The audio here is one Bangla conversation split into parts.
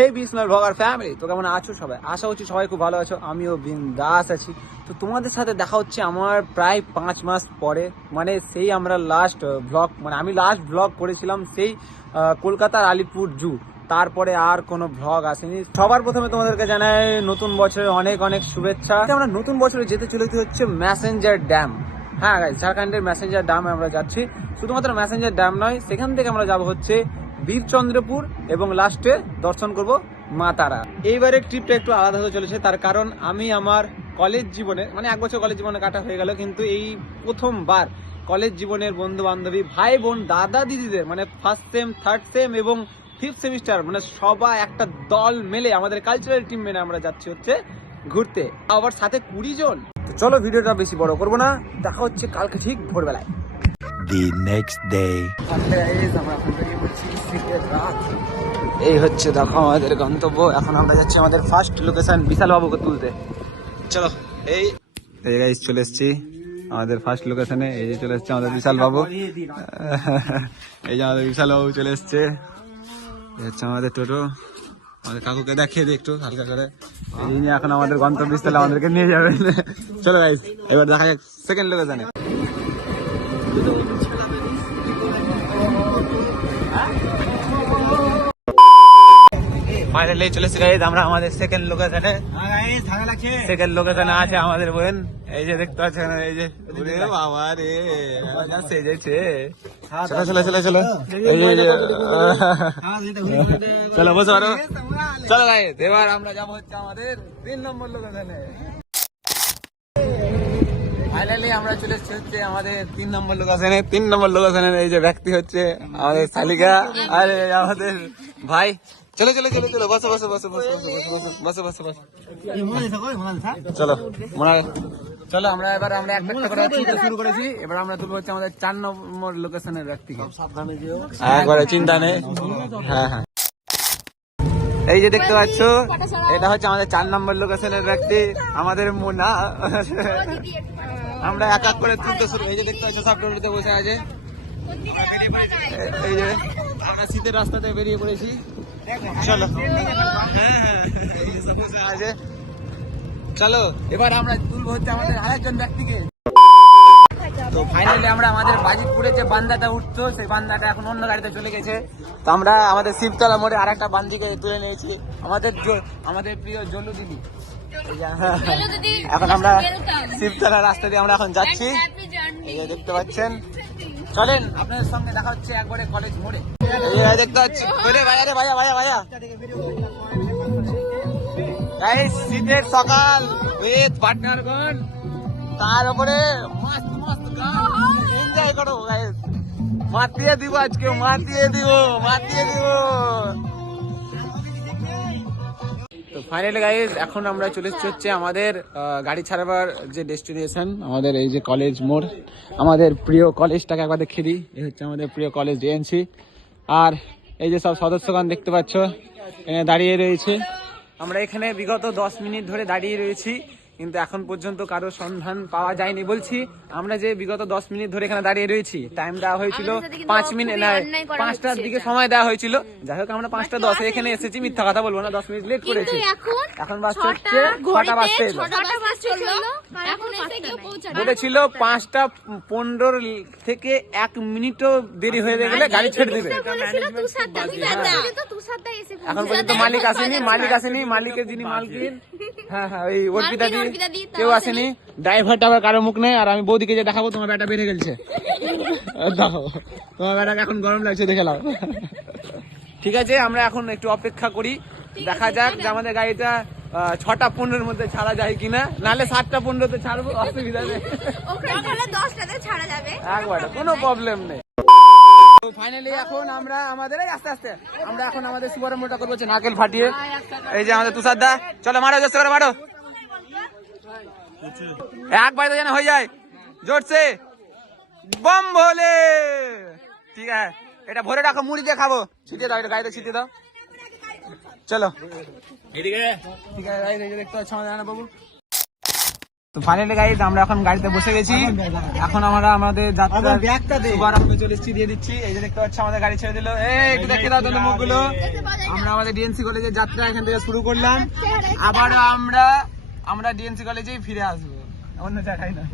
হে বিসমিল্লাহ ব্লগার ফ্যামিলি, তো কেমন আছো সবাই? আশা করছি সবাই খুব ভালো আছো, আমিও বিন্দাস আছি। তো তোমাদের সাথে দেখা হচ্ছে আমার প্রায় 5 মাস পরে, মানে সেই আমরা লাস্ট ব্লগ, মানে আমি লাস্ট ব্লগ করেছিলাম সেই কলকাতার আলিপুর জু। তারপরে আর কোনো ব্লগ আসেনি। সবার প্রথমে তোমাদেরকে জানাই নতুন বছরের অনেক অনেক শুভেচ্ছা। আমরা নতুন বছরে যেতে চলেছি হচ্ছে ম্যাসেঞ্জার ড্যাম। হ্যাঁ গাইস, ঝাড়খণ্ডের ম্যাসেঞ্জার ড্যামে আমরা যাচ্ছি। শুধুমাত্র ম্যাসেঞ্জার ড্যাম নয়, সেখান থেকে আমরা যাব হচ্ছে বীরচন্দ্রপুর এবং লাস্টে দর্শন করব মা তারা। এইবারের ট্রিপটা একটু আলাদা হতে চলেছে, তার কারণ আমি আমার কলেজ জীবনে, মানে 1 বছর কলেজ জীবনে কাটা হয়ে গেল, কিন্তু এই প্রথমবার কলেজ জীবনের বন্ধু বান্ধবী, ভাই বোন, দাদা দিদিদের, মানে ফার্স্ট সেম, থার্ড সেম এবং 5th সেমিস্টার, মানে সবাই একটা দল মেলে, আমাদের কালচারাল টিম মেনে আমরা যাচ্ছি হচ্ছে ঘুরতে, আবার সাথে 20 জন। তো চলো ভিডিওটা বেশি বড় করবো না, দেখা হচ্ছে কালকে ঠিক ভোরবেলায়। The next day. এই হচ্ছে দেখো আমাদের গন্তব্য। এখন আমরা যাচ্ছি আমাদের ফার্স্ট লোকেশন বিশাল বাবুকে তুলতে। চলো এই গাইস চলে এসেছি আমাদের ফার্স্ট লোকেশনে। এই যে চলে এসছে আমাদের বিশাল বাবু, এই যে আমাদের বিশাল বাবু চলে এসছে। এই হচ্ছে আমাদের টোটো। আমাদের কাকুকে দেখিয়ে দিই একটু হালকা করে। এই নিয়ে এখন আমাদের গন্তব্যস্থলে আমাদেরকে নিয়ে যাবেন। চলো গাইস এবার দেখা যাক সেকেন্ড লোকেশনে। ফাইনালি চলে এসেছি গাইস আমরা আমাদের সেকেন্ড লোকেশনে। সেকেন্ড লোকেশনে আছে আমাদের বোন, এই যে দেখতে পাচ্ছেন, এই যে বাবা রে সেজেছে। চলো চলো চলো চলো, এই যে চলো বসে পারো। চলো গাইস এবার আমরা যাবো হচ্ছে আমাদের 3 নম্বর লোকেশনে। ফাইনালি আমরা চলে এসেছি হচ্ছে আমাদের 3 নম্বর লোকেশনে। 3 নম্বর লোকেশনের এই যে ব্যক্তি হচ্ছে আমাদের শালিকা আর আমাদের ভাই। চলো চলো চলো চলো, বসো বসো বসো বসো বসো বসো বসো। চলো চলো আমরা এবার আমরা একটা একটা করে তুলতে শুরু করেছি। এবার আমরা তুলবো হচ্ছে আমাদের 4 নম্বর লোকেশনের ব্যক্তিকে। একবারে চিন্তা নেই। হ্যাঁ হ্যাঁ, এই যে দেখতে পাচ্ছ, এটা হচ্ছে আমাদের 4 নম্বর লোকেশনের ব্যক্তি, আমাদের মোনা। আমরা এক এক করে তুলতে শুরু। এই যে দেখতে পাচ্ছ সব টোটোতে বসে আছে। এই যে আমরা শীতের রাস্তাতে বেরিয়ে পড়েছি। চলো এই যে সব বসে আছে। চলো এবার আমরা তুলবো হচ্ছে আমাদের আরেকজন ব্যক্তিকে। তো ফাইনালি আমরা আমাদের বাজিতপুরে যে বান্দাটা উঠতো, সেই বান্দাটা এখন অন্য গাড়িতে চলে গেছে। তো আমরা আমাদের শিবতলা মোড়ে আরেকটা বান্দিকে তুলে নিয়েছি, আমাদের প্রিয় জলু দিদি। এখন আমরা শিবতলা রাস্তা দিয়ে আমরা এখন যাচ্ছি, এই যে দেখতে পাচ্ছেন। চলেন আপনাদের সঙ্গে দেখা হচ্ছে একবারে কলেজ মোড়ে। এই যে দেখতে পাচ্ছি, ভাইয়া ভাইয়া ভাইয়া ভাইয়া গাইস, শীতের সকাল উইথ পার্টনারগণ, তার উপরে মস্ত মস্ত গান, এনজয় করো গাইস। মাতিয়ে দিব আজকে, মাতিয়ে দিব। তো ফাইনালি গাইস এখন আমরা চলে এসেছি হচ্ছে আমাদের গাড়ি ছাড়াবার যে ডেস্টিনেশন, আমাদের এই যে কলেজ মোড়। আমাদের প্রিয় কলেজটাকে একবার দেখিয়ে দিই। এই হচ্ছে আমাদের প্রিয় কলেজ ডিএনসি। আর এই যে সব সদস্যগণ দেখতে পাচ্ছ এখানে দাঁড়িয়ে রয়েছে। আমরা এখানে বিগত 10 মিনিট ধরে দাঁড়িয়ে রয়েছি, কিন্তু এখন পর্যন্ত কারো সন্ধান পাওয়া যায়নি। বলছি আমরা যে বিগত 10 মিনিট ধরে এখানে দাঁড়িয়ে রয়েছি, টাইম দেওয়া হয়েছিল 5 মিনিট, না 5টার দিকে সময় দেওয়া হয়েছিল। যাই হোক আমরা 5টা 10 এখানে এসেছি, মিথ্যা কথা বলবো না, 10 মিনিট লেট করেছি। এখন বাজছে হচ্ছে 6টা বাজতে বলেছিল। 5টা 15 থেকে 1 মিনিটও দেরি হয়ে গেলে গাড়ি ছেড়ে দেবে। এখন পর্যন্ত মালিক আসেনি, মালিকের যিনি মালকিন, হ্যাঁ হ্যাঁ ওই অর্পিতা দি, কেউ আসেনি। ড্রাইভারটা আবার কারো মুখ নেই। আর আমি বৌদিকে যে দেখাবো, তোমার ব্যাটা বেড়ে গেছে, দেখো তোমার ব্যাটাকে এখন গরম লাগছে, দেখে নাও। ঠিক আছে, আমরা এখন একটু অপেক্ষা করি, দেখা যাক যে আমাদের গাড়িটা 6টা 15-এর মধ্যে ছাড়া যায় কিনা, নাহলে 7টা 15-তে ছাড়বো, অসুবিধা নেই, একবারে কোনো প্রবলেম নেই। তো ফাইনালি এখন আমরা আমাদের আস্তে আস্তে আমরা এখন আমাদের শুভারম্ভটা করবো হচ্ছে নারকেল ফাটিয়ে। এই যে আমাদের তুষার দা, চলো মারো জোরসে করে মারো, একবার তো যেন হয়ে যায় জোরসে, বম ভোলে। ঠিক আছে, এটা ভরে রাখো, মুড়ি দিয়ে খাবো, ছিটিয়ে দাও, এটা গাড়িতে ছিটিয়ে দাও। চলো ঠিক আছে, দেখতে পাচ্ছ আমাদের বাবু। তো ফাইনালি গাইস আমরা এখন গাড়িতে বসে গেছি। এখন আমরা আমাদের যাত্রা শুভারম্ভে চলে এসেছি, দিয়ে দিচ্ছি। এই যে দেখতে পাচ্ছ আমাদের গাড়ি ছেড়ে দিল। এই একটু দেখে দাও তোমাদের মুখগুলো। আমরা আমাদের ডিএনসি কলেজের যাত্রা এখান থেকে শুরু করলাম। আবার আমরা ডিএনসি কলেজেই ফিরে আসবো, অন্য জায়গায় না।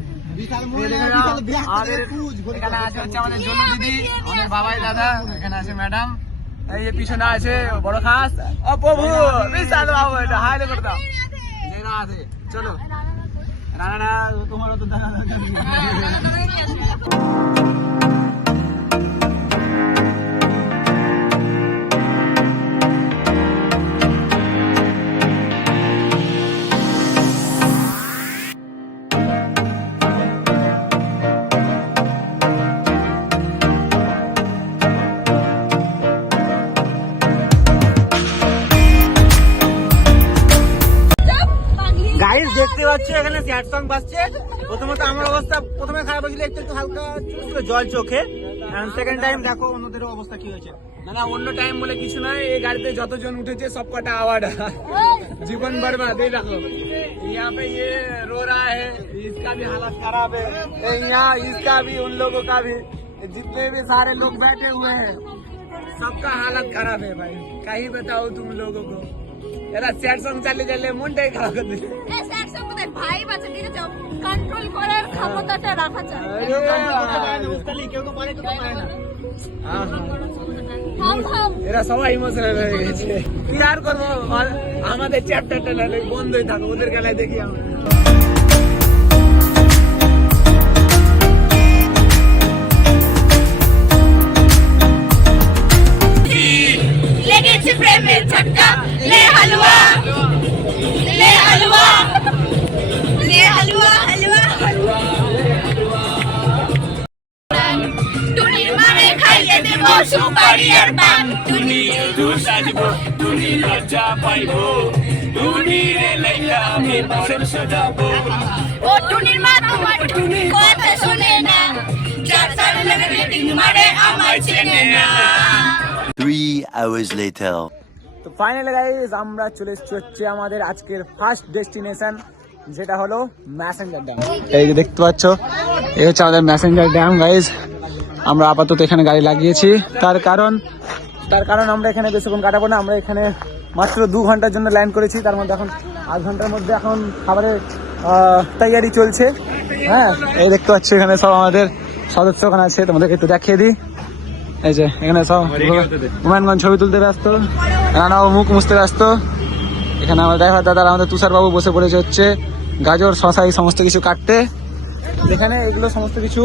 এখানে আছে হচ্ছে আমাদের জন্য দিদি, আমাদের বাবাই দাদা, এখানে আছে ম্যাডাম, এই যে পিছনে আছে বড় খাস। ও প্রভু বিশাল বাবু, এটা হাইলে করে দাও। এরা আছে, চলো রানা তোমারও তো দেখা গাইস দেখতে পাচ্ছ এখানে স্যাড সং বাজছে। প্রথমত আমার অবস্থা প্রথমে খারাপ হয়েছিল, একটু একটু হালকা ছিল জল চোখে। সেকেন্ড টাইম দেখো অন্যদের অবস্থা কি হয়েছে। না না অন্য টাইম বলে কিছু নয়, এই গাড়িতে যতজন উঠেছে সব কটা আওয়াজ জীবন बर्बाद। এই দেখো यहाँ पे ये रो रहा है, इसका भी हालत खराब है। यहाँ इसका भी उन लोगों का भी, जितने भी सारे लोग बैठे हुए हैं सबका हालत खराब है भाई। कहीं बताओ तुम लोगों को, এরা স্যাড সং চালিয়ে মনটাই খারাপ করে দিচ্ছে। এই স্যাড সং মধ্যে ভাই বাঁচা দিতে চাও, কন্ট্রোল করার ক্ষমতাটা রাখা চাই। কেউ তো পারে, কেউ তো পারে না। থাম এরা সবাই ইমোশনাল হয়ে গেছে। কি আর করবো, আমাদের চ্যাপ্টারটা বন্ধই থাকো, ওদের খেলায় দেখি আমরা। লেগেছে প্রেমের ঝটকা, লে হালুয়া লে হালুয়া লে হালুয়া হালুয়া। টুনির মারে খাইয়ে দেব সুপারি আর পান, টুনি দুধ সাজব, টুনি লজ্জা পাইব, টুনির লাইলা আমি বসে সাজাবো। ও টুনির মা তোমার টুনি কথা শুনে না, যার তার লাগে রেটিং মারে আমায় চেনে না। 3 hours later. তো ফাইনালি গাইস আমরা চলে এসেছি হচ্ছে আমাদের আজকের ফার্স্ট ডেস্টিনেশন, যেটা হলো ম্যাসেঞ্জার ড্যাম। এই যে দেখতে পাচ্ছ এই হচ্ছে আমাদের ম্যাসেঞ্জার ড্যাম গাইস। আমরা আপাতত এখানে গাড়ি লাগিয়েছি, তার কারণ আমরা এখানে বেশিক্ষণ কাটাবো না। আমরা এখানে মাত্র 2 ঘন্টার জন্য ল্যান্ড করেছি, তার মধ্যে এখন 8 ঘন্টার মধ্যে এখন খাবারের তৈয়ারি চলছে। হ্যাঁ এই দেখতে পাচ্ছ এখানে সব আমাদের সদস্য ওখানে আছে, তোমাদেরকে একটু দেখিয়ে দিই। এই যে এখানে সব হুমায়ুনগঞ্জ ছবি তুলতে ব্যস্ত, রানাও মুখ মুছতে ব্যস্ত। এখানে আমাদের ড্রাইভার দাদা আমাদের তুষার বাবু বসে পড়েছে হচ্ছে গাজর শশা এই সমস্ত কিছু কাটতে। এখানে এগুলো সমস্ত কিছু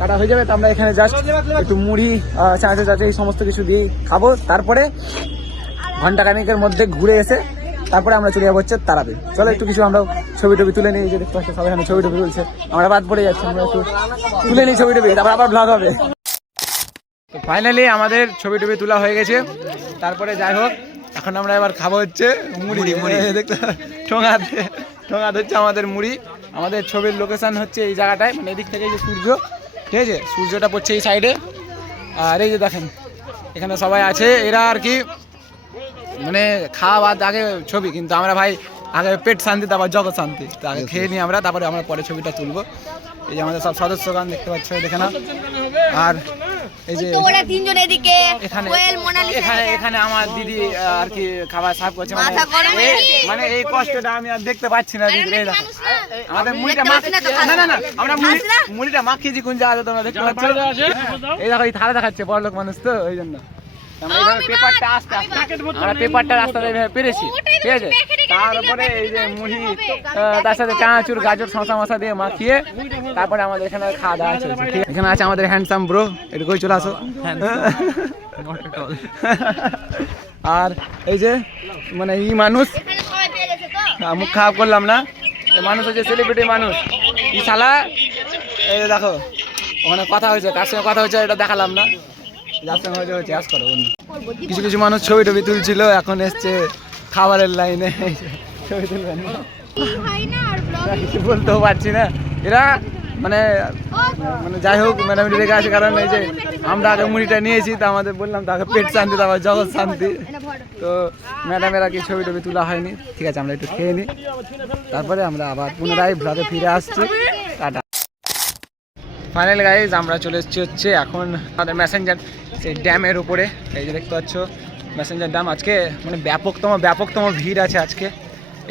কাটা হয়ে যাবে, তো আমরা এখানে জাস্ট একটু মুড়ি চাঁচে চাঁচে এই সমস্ত কিছু দিয়ে খাবো। তারপরে ঘন্টাখানেকের মধ্যে ঘুরে এসে তারপরে আমরা চলে যাবো হচ্ছে তারাপীঠ। চলো একটু কিছু আমরা ছবি টবি তুলে নিই। এই যে দেখতে পাচ্ছি সবাই এখানে ছবি টবি তুলছে, আমরা বাদ পড়ে যাচ্ছি। আমরা একটু তুলে নিই ছবি টবি, তারপর আবার ব্লগ হবে। তো ফাইনালি আমাদের ছবি টবি তোলা হয়ে গেছে। তারপরে যাই হোক এখন আমরা এবার খাবো হচ্ছে মুড়ি। দেখতে ঠোঙাতে হচ্ছে আমাদের মুড়ি। আমাদের ছবির লোকেশন হচ্ছে এই জায়গাটায়, মানে এদিক থেকে যে সূর্য, ঠিক আছে, সূর্যটা পড়ছে এই সাইডে। আর এই যে দেখেন এখানে সবাই আছে, এরা আর কি মানে খাওয়া বাদ আগে ছবি, কিন্তু আমরা ভাই আগে পেট শান্তি তারপর জগৎ শান্তি। তো আগে খেয়ে নিই আমরা, তারপরে আমরা পরে ছবিটা তুলবো। এই যে আমাদের সব সদস্যগণ দেখতে পাচ্ছ দেখে না। আর এই যে ওরা তিনজন এদিকে, এখানে কোয়েল মোনালিসা এখানে আমার দিদি আর কি খাবার সার্ভ করছে। মাথা গরম হয়ে গেছে। মানে এই কষ্টটা আমি আর দেখতে পাচ্ছি না দিদি। এই দেখো মানুষ না। আমাদের মুড়িটা দেখতে পাচ্ছি না তো না আমরা মুড়িটা মাখিয়েছি কোন জায়গাতে তোমরা দেখতে পাচ্ছ। এই দেখো এই থালা দেখাচ্ছে, বড় লোক মানুষ তো ওই জন্য আমরা এইভাবে পেপারটা আস্তে আমরা পেপারটা রাস্তাতে এইভাবে পেরেছি, ঠিক আছে। তারপরে এই যে মুড়ি তার সাথে চানাচুর গাজর শশা মশা দিয়ে মাখিয়ে তারপরে আমাদের এখানে খাওয়া দাওয়া চলছে। ঠিক আছে, এখানে আছে আমাদের হ্যান্ডসাম ব্রো, একটু কই চলে আসো। আর এই যে মানে এই মানুষ, এখানে সবাই পেয়ে গেছে তো। মুখ খারাপ করলাম না, এই মানুষ হচ্ছে সেলিব্রিটি মানুষ। এই শালা এই দেখো ওখানে কথা হয়েছে, কার সঙ্গে কথা হয়েছে এটা দেখালাম না, যার সঙ্গে হয়েছে আস করো বন্ধু। কিছু কিছু মানুষ ছবি টবি তুলছিল, এখন এসছে খাবারের লাইনে ছবি তুলবেন। হয় না আর ব্লগ কিছু বলতেও পারছি না, এরা মানে মানে যাই হোক ম্যাডাম রেখে আসে, কারণ এই যে আমরা আগে মুড়িটা নিয়েছি, তো আমাদের বললাম তাকে পেট শান্তি, তারপর জগৎ শান্তি। তো ম্যাডামের আর কি ছবি টবি তোলা হয়নি, ঠিক আছে আমরা একটু খেয়ে নিই, তারপরে আমরা আবার পুনরায় ব্লগে ফিরে আসছি। টাটা। ফাইনালি গাইজ আমরা চলে এসেছি হচ্ছে এখন আমাদের ম্যাসেঞ্জার সেই ড্যামের উপরে। এই যে দেখতে পাচ্ছ ম্যাসেঞ্জার ড্যাম, আজকে মানে ব্যাপকতম ভিড় আছে আজকে।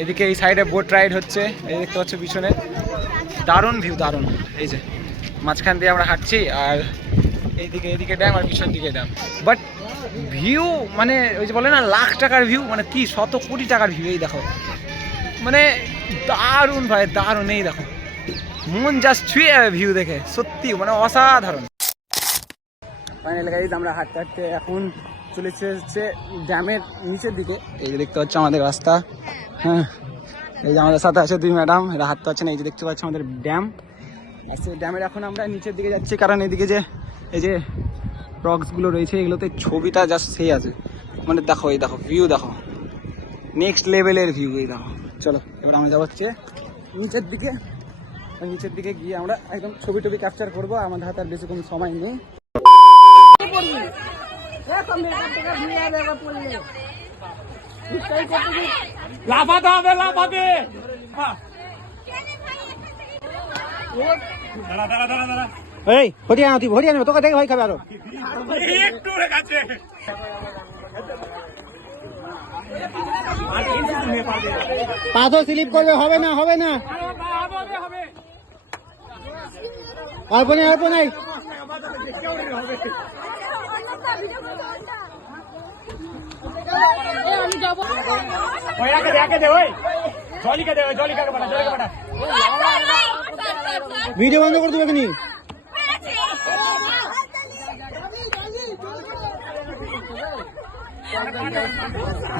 এদিকে এই সাইডে বোট রাইড হচ্ছে, এই দেখতে পাচ্ছ পিছনে, দারুণ ভিউ দারুণ। এই যে মাঝখান দিয়ে আমরা হাঁটছি, আর এদিকে ড্যাম আর পিছন দিকে ড্যাম, বাট ভিউ মানে ওই যে বলে না লাখ টাকার ভিউ, মানে কি 100 কোটি টাকার ভিউ। এই দেখো মানে দারুণ ভাই দারুণ, এই দেখো মন জাস্ট ছুঁয়ে যাবে ভিউ দেখে, সত্যি মানে অসাধারণ। ফাইনালি গাইজ আমরা হাঁটতে হাঁটতে এখন চলেছে হচ্ছে ড্যামের নিচের দিকে। এই যে দেখতে পাচ্ছ আমাদের রাস্তা, হ্যাঁ এই যে আমাদের সাথে আছে 2 ম্যাডাম, এরা হাঁটতে পারছে না। এই যে দেখতে পাচ্ছ আমাদের ড্যাম, আর সেই ড্যামের এখন আমরা নিচের দিকে যাচ্ছি, কারণ এদিকে যে এই যে রকসগুলো রয়েছে এগুলোতে ছবিটা জাস্ট সেই আছে, মানে দেখো এই দেখো ভিউ দেখো, নেক্সট লেভেলের ভিউ। এই দেখো চলো এবার আমরা যাবো হচ্ছে নিচের দিকে, নিচের দিকে গিয়ে আমরা একদম ছবি টবি ক্যাপচার করবো, আমাদের হাতে আর বেশি কোনো সময় নেই। লাফাতে হবে, লাফাতে। দাঁড়া দাঁড়া দাঁড়া দাঁড়া, এই ভরিয়া না, তুই ভরিয়া নেবে, তোকে দেখে ভয় খাবে আরো। একটু রেখাচ্ছে। পা তো স্লিপ করবে, হবে না হবে না, অল্প নেই অল্প নেই। ভিডিও বন্ধ করে দেবে কিনি।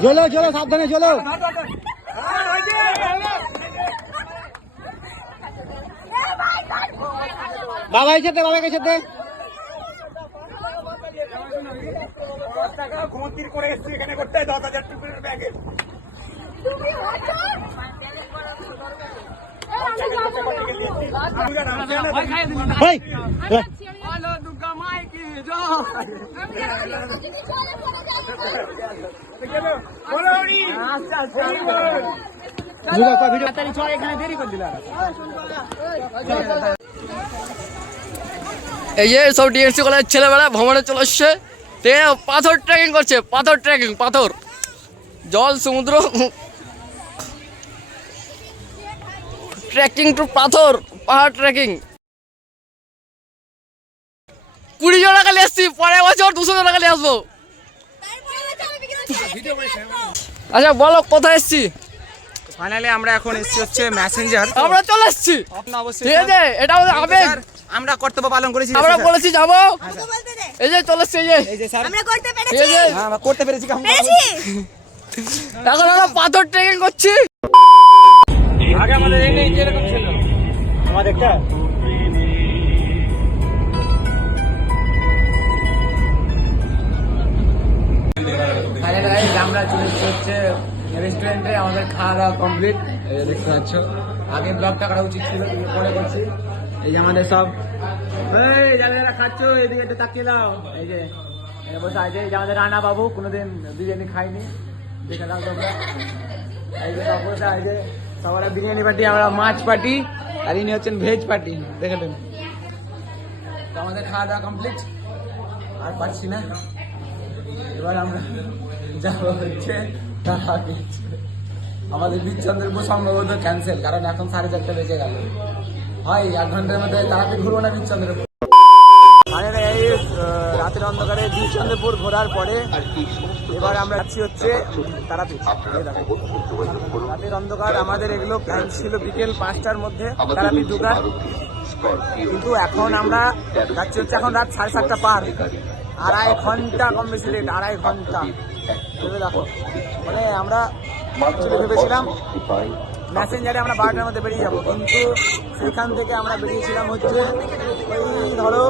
চলো চলো সাবধানে চলো। বাবা এসেতে, বাবাকে এসেতে। করে এসছি এখানে করতে 10,000 টাকার ব্যাগে। এই যে সব ডিএনসি কলেজের ছেলেবেলা ভ্রমণে চলে এসছে, ঠিক আছে, পাথর ট্রেকিং করছে, পাথর ট্রেকিং, পাথর, জল সমুদ্র ট্রেকিং টু পাথর, পাহাড় ট্রেকিং। 20 জন টাকা নিয়ে এসছি, পরের বছর 200 টাকা নিয়ে আসবো। আচ্ছা বলো কোথায় এসছি? ফাইনালি আমরা এখন এসেছি হচ্ছে ম্যাসেঞ্জার, আমরা চলে এসছি, অবশ্যই ঠিক আছে, এটা আমাদের আবেগ, আমরা কর্তব্য পালন করেছি, আমরা বলেছি যাবো, এই যে চলে এসছি, এই যে স্যার আমরা করতে এই পেরেছি, যে হ্যাঁ আমরা করতে পেরেছি, কেমন পেরেছি। এখন আমরা পাথর ট্রেকিং করছি। আগে আমাদের এই নেই যেরকম ছিল আমাদের একটা আমরা চলে এসেছি হচ্ছে রেস্টুরেন্টে, আমাদের খাওয়া দাওয়া কমপ্লিট। এই যে দেখতে পাচ্ছ, আগে ব্লগটা করা উচিত ছিল, পরে করছি। এই যে আমাদের সব এই যারা খাচ্ছ এদিকে একটু তাকিয়ে দাও, এই যে বসে আছে, এই যে আমাদের রানা বাবু, কোনোদিন বিরিয়ানি খাইনি, দেখে দাও তোমরা। এই যে বসে আছে সবার বিরিয়ানি পার্টি, আমরা মাছ পার্টি, আর ইনি হচ্ছেন ভেজ পার্টি, দেখে নেন। তো আমাদের খাওয়া দাওয়া কমপ্লিট, আর পারছি না, এবার আমরা যাবো হচ্ছে আমাদের বীরচন্দ্রপুর সম্ভবত ক্যান্সেল, কারণ এখন 4:30 বেজে গেল, হয় 1 ঘন্টার মধ্যে তারাপীঠ ঘুরবো না বীরচন্দ্রপুর। রাতের অন্ধকারে বীরচন্দ্রপুর ঘোরার পরে এবার আমরা যাচ্ছি হচ্ছে তারাপীঠ। রাতের অন্ধকার, আমাদের এগুলো প্ল্যান ছিল বিকেল 5টার মধ্যে তারাপীঠ ঢোকার, কিন্তু এখন আমরা যাচ্ছি হচ্ছে এখন রাত 7:30 পার, 2.5 ঘন্টা কম বেশি লেট, 2.5 ঘন্টা। ভেবে দেখো, মানে আমরা ভেবেছিলাম ম্যাসেঞ্জারে আমরা 12টার মধ্যে বেরিয়ে যাবো, কিন্তু সেখান থেকে আমরা বেরিয়েছিলাম হচ্ছে ওই ধরো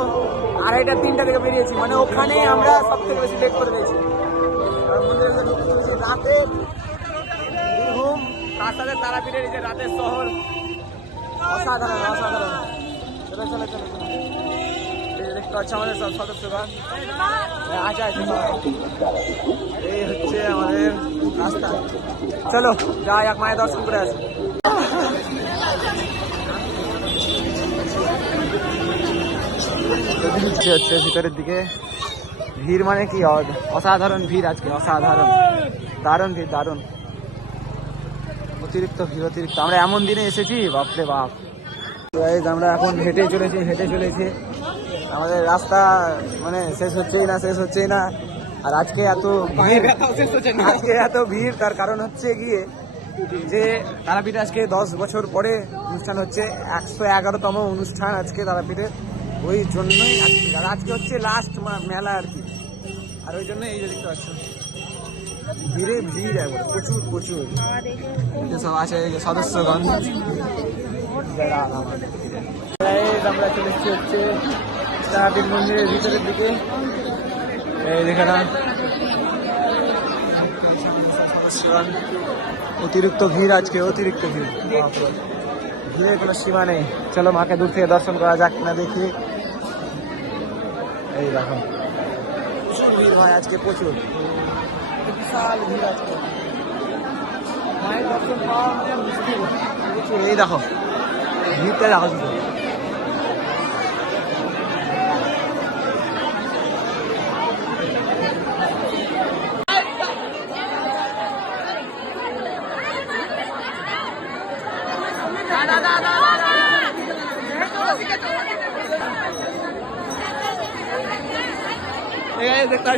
2:30-3টা থেকে বেরিয়েছি, মানে ওখানে আমরা সব থেকে বেশি লেট করে দিয়েছি। রাতে বীরভূম, তার সাথে তারাপীঠের এই যে রাতের শহর, অসাধারণ অসাধারণ। চলো চলো চলো চলো। এই যে দেখতে পাচ্ছ আমাদের সব সদস্যরা আছে আছে সবাই। এই হচ্ছে আমাদের রাস্তা। চলো যাই এক মায়ের দর্শন করে আসি। হচ্ছে ভিতরের দিকে ভিড় মানে কি অসাধারণ ভিড় আজকে, অসাধারণ, দারুণ ভিড়, দারুণ, অতিরিক্ত ভিড়, অতিরিক্ত। আমরা এমন দিনে এসেছি বাপরে বাপ। আমরা এখন হেঁটে চলেছি, আমাদের রাস্তা মানে শেষ হচ্ছেই না। আর আজকে এত ভিড়, তার কারণ হচ্ছে গিয়ে যে তারাপীঠে আজকে 10 বছর পরে অনুষ্ঠান হচ্ছে, 111তম অনুষ্ঠান আজকে তারাপীঠে। ওই জন্যই আজকে হচ্ছে লাস্ট মেলা আর কি। আর ওই জন্য এই যে দেখতে পাচ্ছ ভিড় একবার প্রচুর সব আছে, এই যে সদস্যগণ। আমরা চলে এসেছি হচ্ছে তারাপীঠ মন্দিরের ভিতরের দিকে। এই দেখে না সদস্যগণ, অতিরিক্ত ভিড় আজকে, অতিরিক্ত ভিড়, ভিড়ের কোনো সীমা নেই। চলো মাকে দূর থেকে দর্শন করা যাক না, দেখি। এই দেখো প্রচুর ভিড় হয় আজকে, প্রচুর, বিশাল ভিড় আজকে। মায়ের দর্শন পাওয়া মানে মুশকিল, প্রচুর। এই দেখো ভিড়টা দেখো শুধু। দেখতে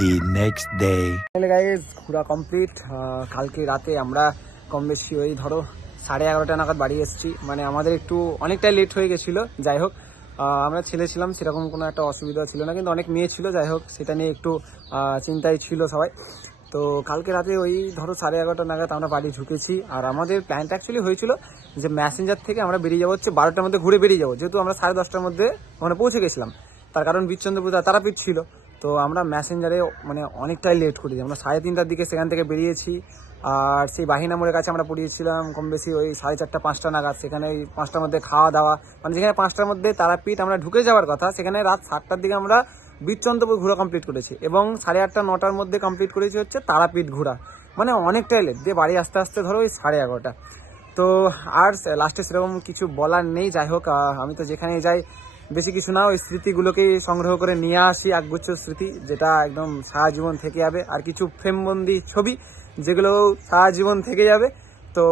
The next day. গাইস ঘোরা কমপ্লিট। কালকে রাতে আমরা কম বেশি ওই ধরো 11:30 নাগাদ বাড়ি এসেছি। মানে আমাদের একটু অনেকটাই লেট হয়ে গেছিলো। যাই হোক, আমরা ছেলে ছিলাম, সেরকম কোনো একটা অসুবিধা ছিল না, কিন্তু অনেক মেয়ে ছিল। যাই হোক, সেটা নিয়ে একটু চিন্তায় ছিল সবাই। তো কালকে রাতে ওই ধরো 11:30 নাগাদ আমরা বাড়ি ঢুকেছি। আর আমাদের প্ল্যানটা অ্যাকচুয়ালি হয়েছিল যে ম্যাসেঞ্জার থেকে আমরা বেরিয়ে যাবো হচ্ছে 12টার মধ্যে ঘুরে বেরিয়ে যাবো, যেহেতু আমরা 10:30টার মধ্যে ওখানে পৌঁছে গেছিলাম। তার কারণ বীরচন্দ্রপুর তারাপীঠ ছিল। তো আমরা ম্যাসেঞ্জারে মানে অনেকটাই লেট করেছি। আমরা 3:30টার দিকে সেখান থেকে বেরিয়েছি। আর সেই বাহিনা মোড়ের কাছে আমরা পড়িয়েছিলাম কম বেশি ওই 4:30-5টা নাগাদ। সেখানে ওই 5টার মধ্যে খাওয়া দাওয়া, মানে যেখানে 5টার মধ্যে তারাপীঠ আমরা ঢুকে যাওয়ার কথা, সেখানে রাত 7টার দিকে আমরা বীরচন্দ্রপুর ঘোরা কমপ্লিট করেছি। এবং 8:30-9টার মধ্যে কমপ্লিট করেছি হচ্ছে তারাপীঠ ঘোরা। মানে অনেকটাই লেট দিয়ে বাড়ি আসতে আসতে ধরো ওই 11:30। তো আর লাস্টে সেরকম কিছু বলার নেই। যাই হোক, আমি তো যেখানেই যাই বেশি কিছু না, ওই স্মৃতিগুলোকেই সংগ্রহ করে নিয়ে আসি, একগুচ্ছ স্মৃতি, যেটা একদম সারা জীবন থেকে যাবে। আর কিছু ফ্রেমবন্দি ছবি, যেগুলো সারা জীবন থেকে যাবে। তো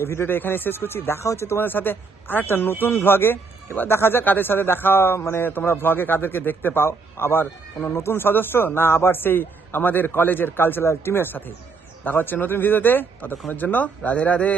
এই ভিডিওটা এখানে শেষ করছি। দেখা হচ্ছে তোমাদের সাথে আর একটা নতুন ভ্লগে। এবার দেখা যাক কাদের সাথে দেখা, মানে তোমরা ভ্লগে কাদেরকে দেখতে পাও, আবার কোনো নতুন সদস্য না আবার সেই আমাদের কলেজের কালচারাল টিমের সাথে। দেখা হচ্ছে নতুন ভিডিওতে, ততক্ষণের জন্য রাধে রাধে।